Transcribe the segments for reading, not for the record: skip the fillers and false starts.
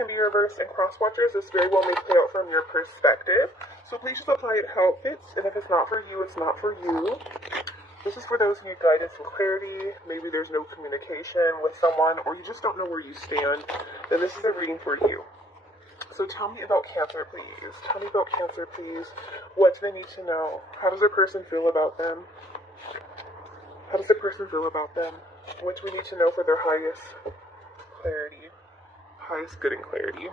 can be reversed, and cross watchers, this very well may play out from your perspective. So please just apply it how it fits, and if it's not for you, it's not for you. This is for those who need guidance and clarity. Maybe there's no communication with someone, or you just don't know where you stand. Then this is a reading for you. So tell me about Cancer, please. Tell me about Cancer, please. What do they need to know? How does the person feel about them? How does the person feel about them? What do we need to know for their highest clarity? Highest good and clarity.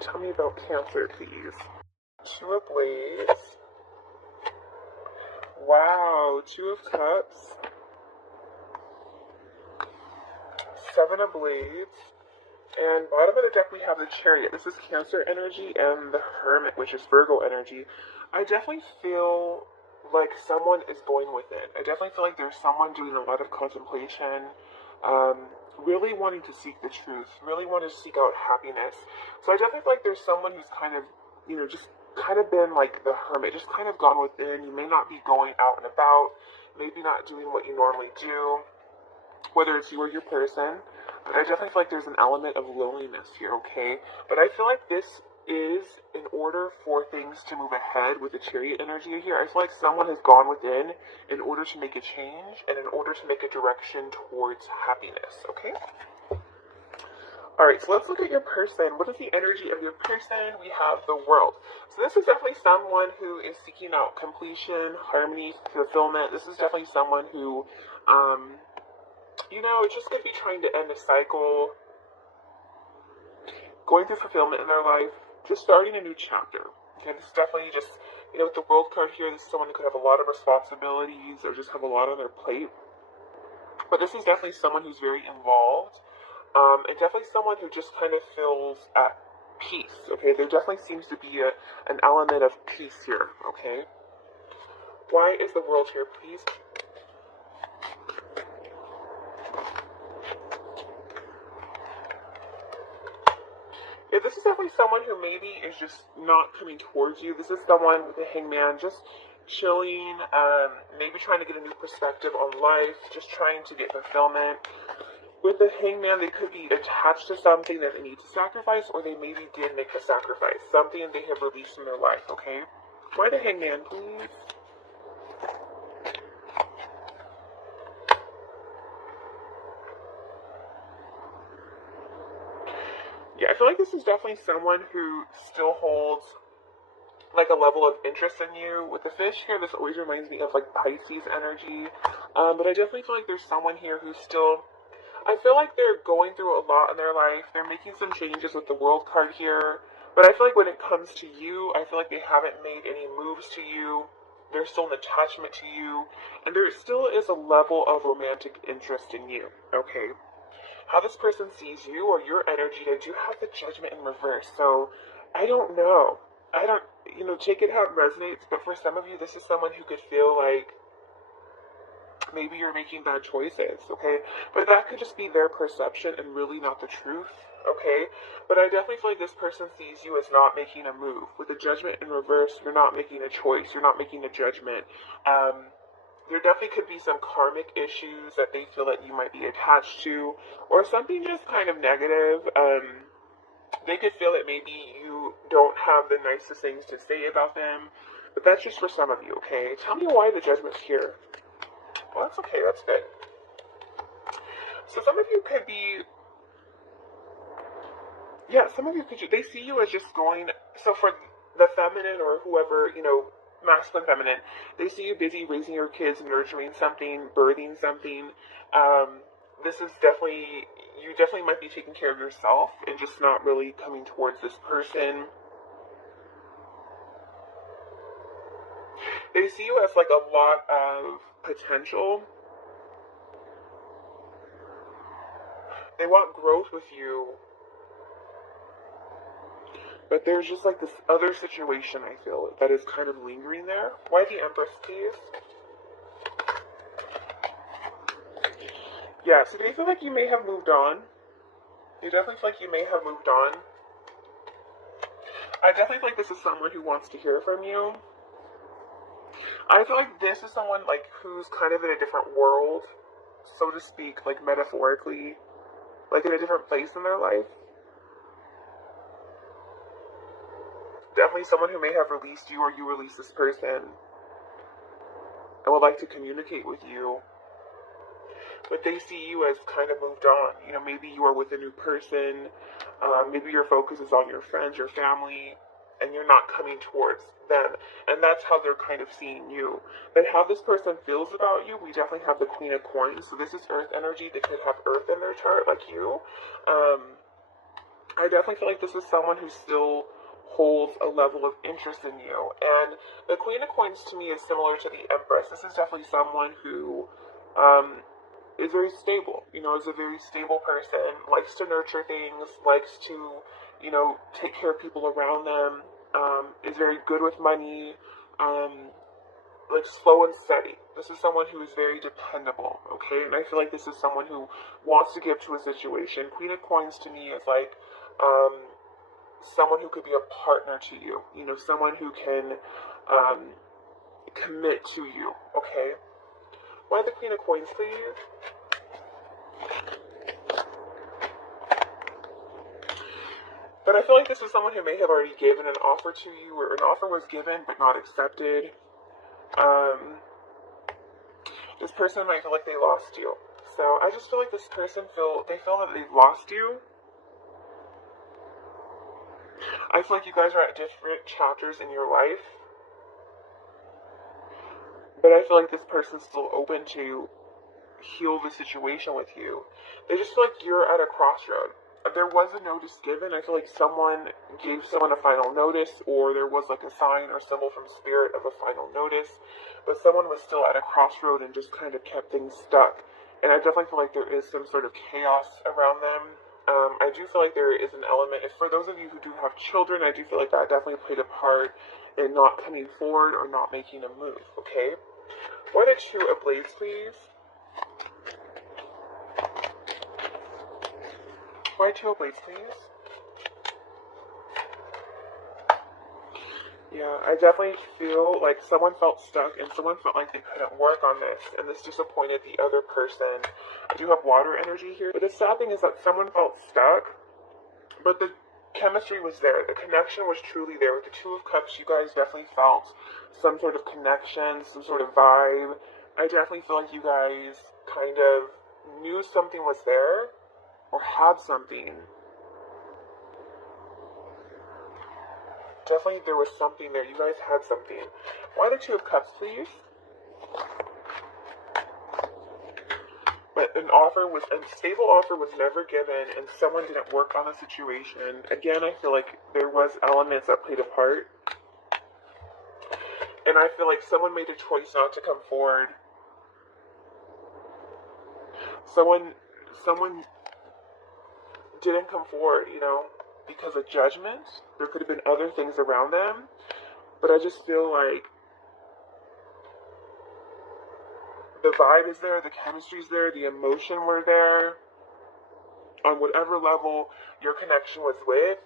Tell me about Cancer, please. Two of Blades. Wow, Two of Cups. Seven of Blades. And bottom of the deck we have the Chariot. This is Cancer energy, and the Hermit, which is Virgo energy. I definitely feel like someone is going within. I definitely feel like there's someone doing a lot of contemplation, really wanting to seek the truth, really wanting to seek out happiness. So I definitely feel like there's someone who's kind of, just kind of been like the Hermit, just kind of gone within. You may not be going out and about, maybe not doing what you normally do, whether it's you or your person. But I definitely feel like there's an element of loneliness here, okay? But I feel like this is in order for things to move ahead with the Chariot energy here. I feel like someone has gone within in order to make a change and in order to make a direction towards happiness, okay? Alright, so let's look at your person. What is the energy of your person? We have the World. So this is definitely someone who is seeking out completion, harmony, fulfillment. This is definitely someone who, just could be trying to end a cycle, going through fulfillment in their life, just starting a new chapter. Okay, this is definitely just, with the World card here, this is someone who could have a lot of responsibilities or just have a lot on their plate. But this is definitely someone who's very involved. And definitely someone who just kind of feels at peace, okay? There definitely seems to be an element of peace here, okay? Why is the World here, please? Yeah, this is definitely someone who maybe is just not coming towards you. This is someone with a Hangman just chilling, maybe trying to get a new perspective on life, just trying to get fulfillment. With the Hangman, they could be attached to something that they need to sacrifice, or they maybe did make a sacrifice, something they have released from their life, okay? Why the Hangman, please? Yeah, I feel like this is definitely someone who still holds like a level of interest in you. With the fish here, this always reminds me of like Pisces energy. But I definitely feel like there's someone here who's still, I feel like they're going through a lot in their life. They're making some changes with the World card here. But I feel like when it comes to you, I feel like they haven't made any moves to you. There's still an attachment to you. And there still is a level of romantic interest in you, okay? How this person sees you or your energy, they do have the Judgment in reverse. So, I don't know. I don't, take it how it resonates. But for some of you, this is someone who could feel like maybe you're making bad choices, okay? But that could just be their perception and really not the truth, okay? But I definitely feel like this person sees you as not making a move. With the Judgment in reverse, you're not making a choice. You're not making a judgment. There definitely could be some karmic issues that they feel that you might be attached to, or something just kind of negative. They could feel that maybe you don't have the nicest things to say about them, but that's just for some of you, okay? Tell me why the Judgment's here. Well, that's okay, that's good. So some of you could be, some of you could, they see you as just going, so for the feminine or whoever, masculine, feminine, they see you busy raising your kids, nurturing something, birthing something. This is definitely, you definitely might be taking care of yourself and just not really coming towards this person. They see you as like a lot of potential. They want growth with you. But there's just like this other situation, I feel, that is kind of lingering there. Why the Empress, please? Yeah, so they feel like you may have moved on. You definitely feel like you may have moved on. I definitely feel like this is someone who wants to hear from you. I feel like this is someone like who's kind of in a different world, so to speak, like metaphorically, like in a different place in their life. definitely someone who may have released you or you released this person and would like to communicate with you. But they see you as kind of moved on. You know, maybe you are with a new person. Maybe your focus is on your friends, your family, and you're not coming towards them. And that's how they're kind of seeing you. But how this person feels about you, we definitely have the Queen of Coins. So this is Earth energy. They could have Earth in their chart like you. I definitely feel like this is someone who still holds a level of interest in you. And the Queen of Coins to me is similar to the Empress. This is definitely someone who is very stable, you know, is a very stable person, likes to nurture things, likes to, you know, take care of people around them, is very good with money, like slow and steady. This is someone who is very dependable, okay? And I feel like this is someone who wants to give to a situation. Queen of Coins to me is like someone who could be a partner to you, you know, someone who can commit to you, okay? Why the Queen of Coins, please? But I feel like this is someone who may have already given an offer to you, or an offer was given but not accepted. This person might feel like they lost you. So I just feel like this person feel that they've lost you. I feel like you guys are at different chapters in your life. But I feel like this person's still open to heal the situation with you. They just feel like you're at a crossroad. There was a notice given. I feel like someone gave someone a final notice, or there was like a sign or symbol from spirit of a final notice, but someone was still at a crossroad and just kind of kept things stuck. And I definitely feel like there is some sort of chaos around them. I do feel like there is an element, if for those of you who do have children, I do feel like that definitely played a part in not coming forward or not making a move, okay? What are the Two of Blades, please? Why Two of Blades, please? Yeah, I definitely feel like someone felt stuck and someone felt like they couldn't work on this, and this disappointed the other person. I do have water energy here, but the sad thing is that someone felt stuck, but the chemistry was there. The connection was truly there. With the Two of Cups, you guys definitely felt some sort of connection, some sort of vibe. I definitely feel like you guys kind of knew something was there, or had something. Definitely there was something there. You guys had something. Why the Two of Cups, please? But a stable offer was never given, and someone didn't work on the situation. Again, I feel like there was elements that played a part. And I feel like someone made a choice not to come forward. Someone didn't come forward, you know, because of judgment. There could have been other things around them, but I just feel like the vibe is there, the chemistry's there, the emotion were there. On whatever level your connection was with,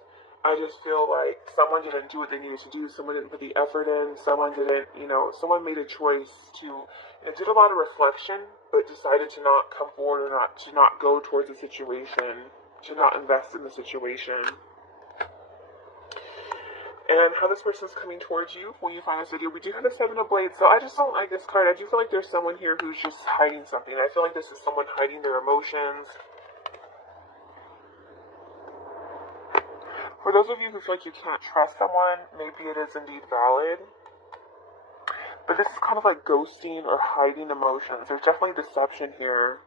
I just feel like someone didn't do what they needed to do. Someone didn't put the effort in. Someone didn't, you know, someone made a choice to, did a lot of reflection, but decided to not come forward, or to not go towards the situation, to not invest in the situation. And how this person's coming towards you when you find this video. We do have the Seven of Blades, so I just don't like this card. I do feel like there's someone here who's just hiding something. I feel like this is someone hiding their emotions. For those of you who feel like you can't trust someone, maybe it is indeed valid. But this is kind of like ghosting or hiding emotions. There's definitely deception here.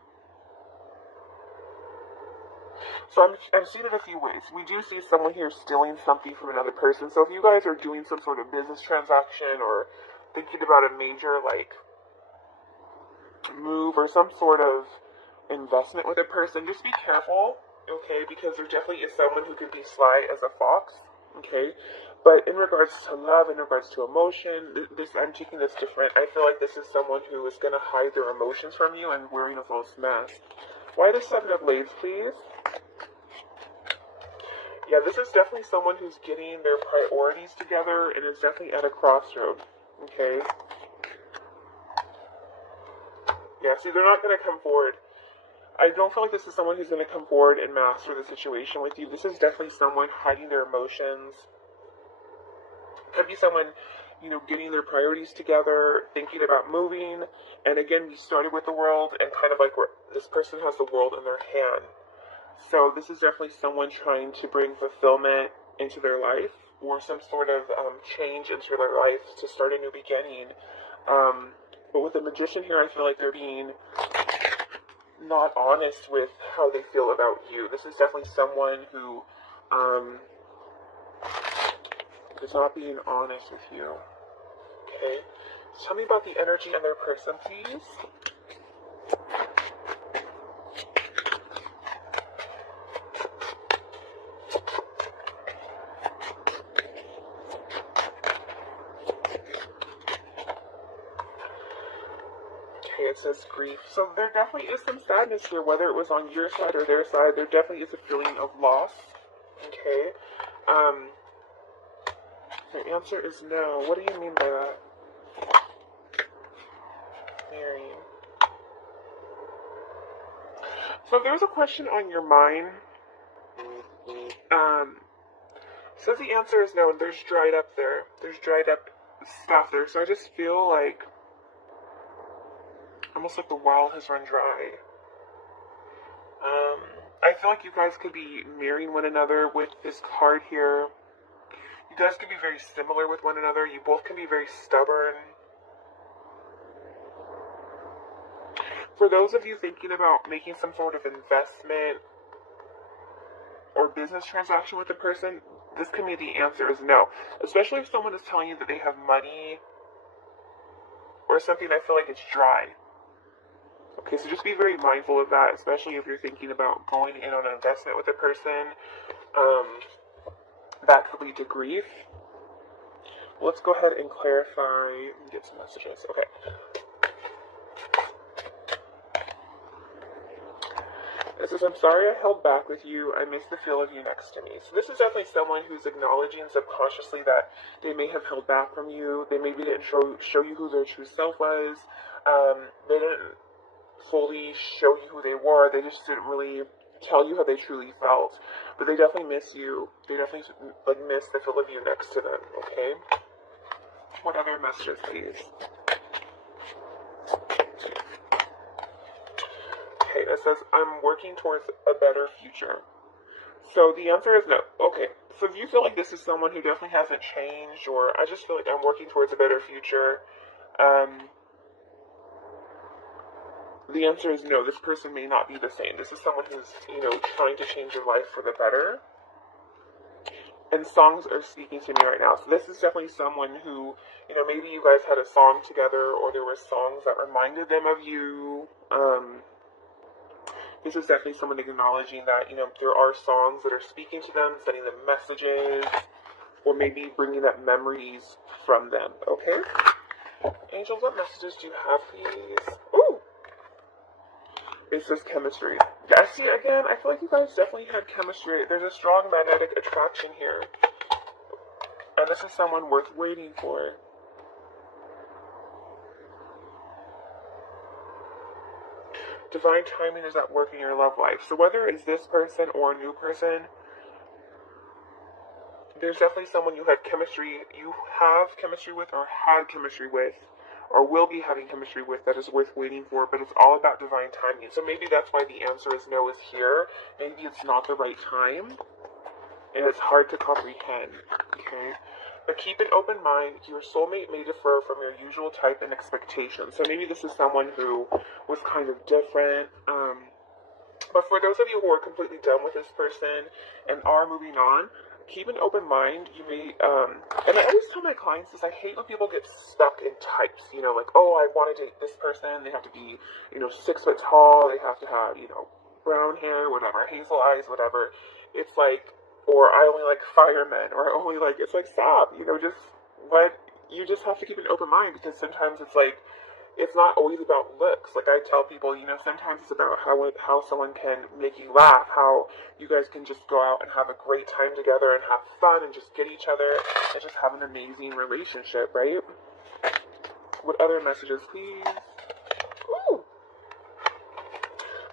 So I'm seeing it a few ways. We do see someone here stealing something from another person. So if you guys are doing some sort of business transaction, or thinking about a major, like, move or some sort of investment with a person, just be careful, okay? Because there definitely is someone who could be sly as a fox, okay? But in regards to love, in regards to emotion, I'm taking this different. I feel like this is someone who is going to hide their emotions from you and wearing a false mask. Why the Seven of Blades, please? Yeah, this is definitely someone who's getting their priorities together and is definitely at a crossroad, okay? Yeah, see, they're not going to come forward. I don't feel like this is someone who's going to come forward and master the situation with you. This is definitely someone hiding their emotions. Could be someone, getting their priorities together, thinking about moving. And again, we started with the world, and kind of like this person has the world in their hand. So this is definitely someone trying to bring fulfillment into their life, or some sort of change into their life to start a new beginning. But with the Magician here, I feel like they're being not honest with how they feel about you. This is definitely someone who is not being honest with you. Okay? So tell me about the energy and their person, please. Okay, it says grief. So there definitely is some sadness here, whether it was on your side or their side. There definitely is a feeling of loss. Okay? The answer is no. What do you mean by that? Mary. So if there's a question on your mind, says the answer is no, and there's dried up there. There's dried up stuff there. So I just feel like, almost like the well has run dry. I feel like you guys could be mirroring one another with this card here. You guys can be very similar with one another. You both can be very stubborn. For those of you thinking about making some sort of investment or business transaction with a person, this can be the answer is no. Especially if someone is telling you that they have money or something, I feel like it's dry. Okay, so just be very mindful of that, especially if you're thinking about going in on an investment with a person. That could lead to grief. Let's go ahead and clarify and get some messages. Okay. It says, I'm sorry I held back with you. I miss the feel of you next to me. So this is definitely someone who's acknowledging subconsciously that they may have held back from you. They maybe didn't show you who their true self was. They didn't fully show you who they were. They just didn't really tell you how they truly felt. But they definitely miss you. They definitely miss the feel of you next to them. Okay? What other messages, please? Okay, it says, I'm working towards a better future. So the answer is no. Okay, so if you feel like this is someone who definitely hasn't changed, or I just feel like I'm working towards a better future, the answer is no. This person may not be the same. This is someone who's, trying to change your life for the better. And songs are speaking to me right now. So this is definitely someone who, maybe you guys had a song together, or there were songs that reminded them of you. This is definitely someone acknowledging that, there are songs that are speaking to them, sending them messages, or maybe bringing up memories from them, okay? Angels, what messages do you have, please? Ooh! It says chemistry. Yeah, see, again, I feel like you guys definitely had chemistry. There's a strong magnetic attraction here. And this is someone worth waiting for. Divine timing is at work in your love life. So whether it's this person or a new person, there's definitely someone you have chemistry with, or had chemistry with, or will be having chemistry with, that is worth waiting for, but it's all about divine timing. So maybe that's why the answer is no is here. Maybe it's not the right time, and it's hard to comprehend, okay? But keep an open mind. Your soulmate may differ from your usual type and expectations. So maybe this is someone who was kind of different. But for those of you who are completely done with this person and are moving on, keep an open mind. You may, and I always tell my clients this, I hate when people get stuck in types, like, oh, I want to date this person, they have to be, 6 foot tall, they have to have, brown hair, whatever, hazel eyes, whatever. It's like, or I only like firemen, or I only like, it's like, stop, you just have to keep an open mind, because sometimes it's like, it's not always about looks. Like I tell people, sometimes it's about how someone can make you laugh, how you guys can just go out and have a great time together and have fun and just get each other and just have an amazing relationship, right? What other messages, please? Ooh.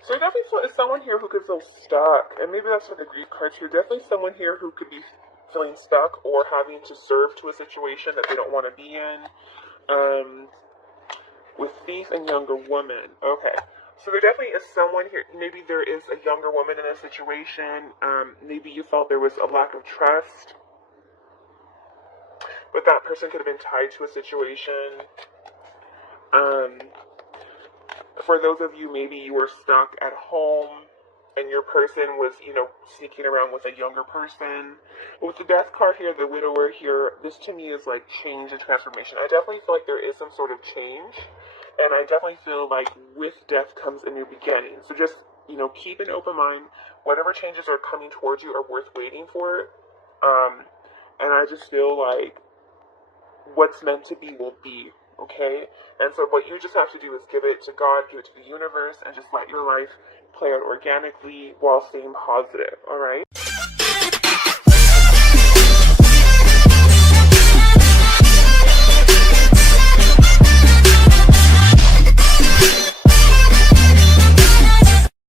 So I definitely feel it's someone here who could feel stuck, and maybe that's what the Greek cards here. Definitely someone here who could be feeling stuck or having to serve to a situation that they don't want to be in. With Thief and Younger Woman. Okay. So there definitely is someone here. Maybe there is a younger woman in a situation. Maybe you felt there was a lack of trust. But that person could have been tied to a situation. For those of you, maybe you were stuck at home and your person was, sneaking around with a younger person. With the Death card here, the Widower here, this to me is like change and transformation. I definitely feel like there is some sort of change. And I definitely feel like with death comes a new beginning. So just, keep an open mind. Whatever changes are coming towards you are worth waiting for. And I just feel like what's meant to be will be. Okay? And so what you just have to do is give it to God, give it to the universe, and just let your life play out organically while staying positive. Alright?